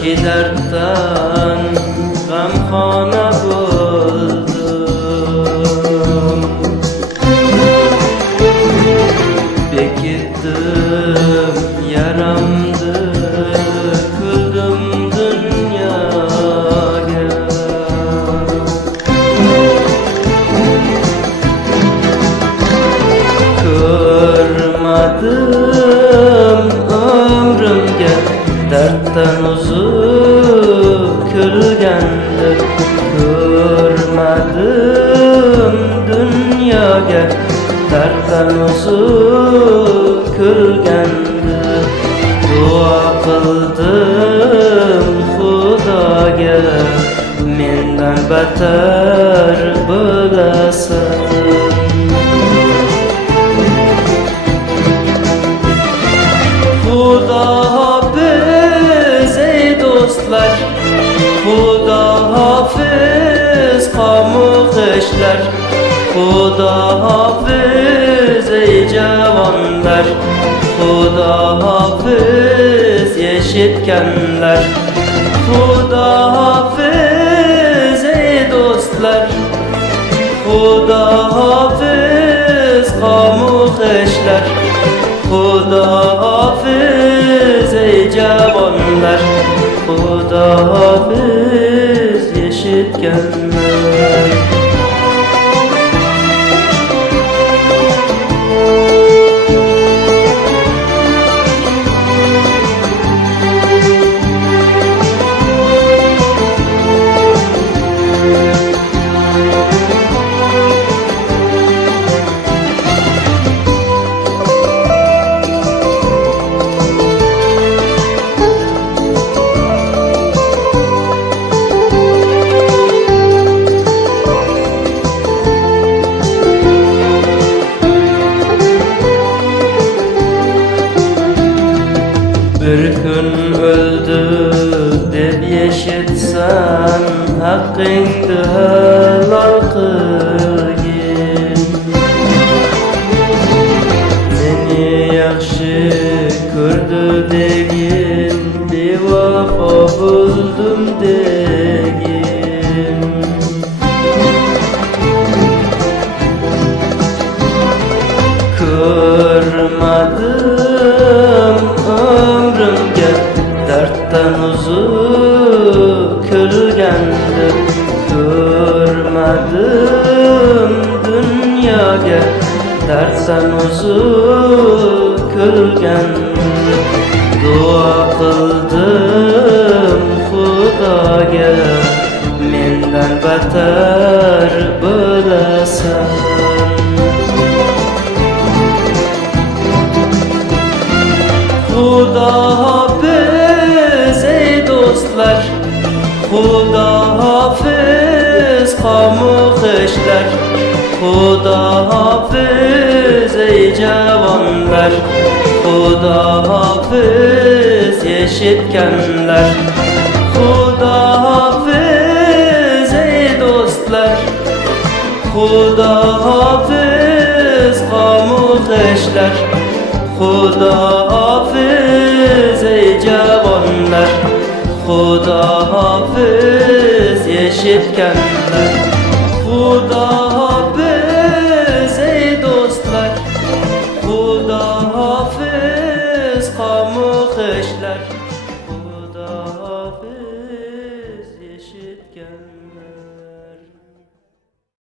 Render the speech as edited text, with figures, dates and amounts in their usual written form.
ki dertten gamxona buldum. Bekittim yaramdı, kıldım dünyaga. Kırmadım ömrümge dertten uzun külgende. Kırmadım dünyaga dertten uzun külgende. Dua kıldım Xudoga menden beter bo'lasan. Xudo hafiz ey do'stlar, Xudo hafiz qamoqishlar, Xudo hafiz ey javonlar, Xudo hafiz eshitganlar. Xudo hafiz ey do'stlar, Xudo hafiz qamoqishlar, Xudo hafiz ey javonlar, Xudo hafiz eshitganlar. Bir gün öldü deb eshitsan, haqqingni halol qilgin. Meni yaxshi ko'rdi degin, bevafo bo'ldim degin. Ko'rmadim ömrümge dertten uzun külgende. Görmedim dünyaga dertten uzun külgende. Dua kıldım Xudoga menden beter bo'lasan. Xudo hafiz ey do'stlar, Xudo hafiz qamoqishlar, Xudo hafiz ey javonlar, Xudo hafiz eshitganlar. Xudo hafiz ey do'stlar, Xudo hafiz qamoqishlar, Xudo hafiz ey javonlar, Xudo hafiz eshitganlar. Xudo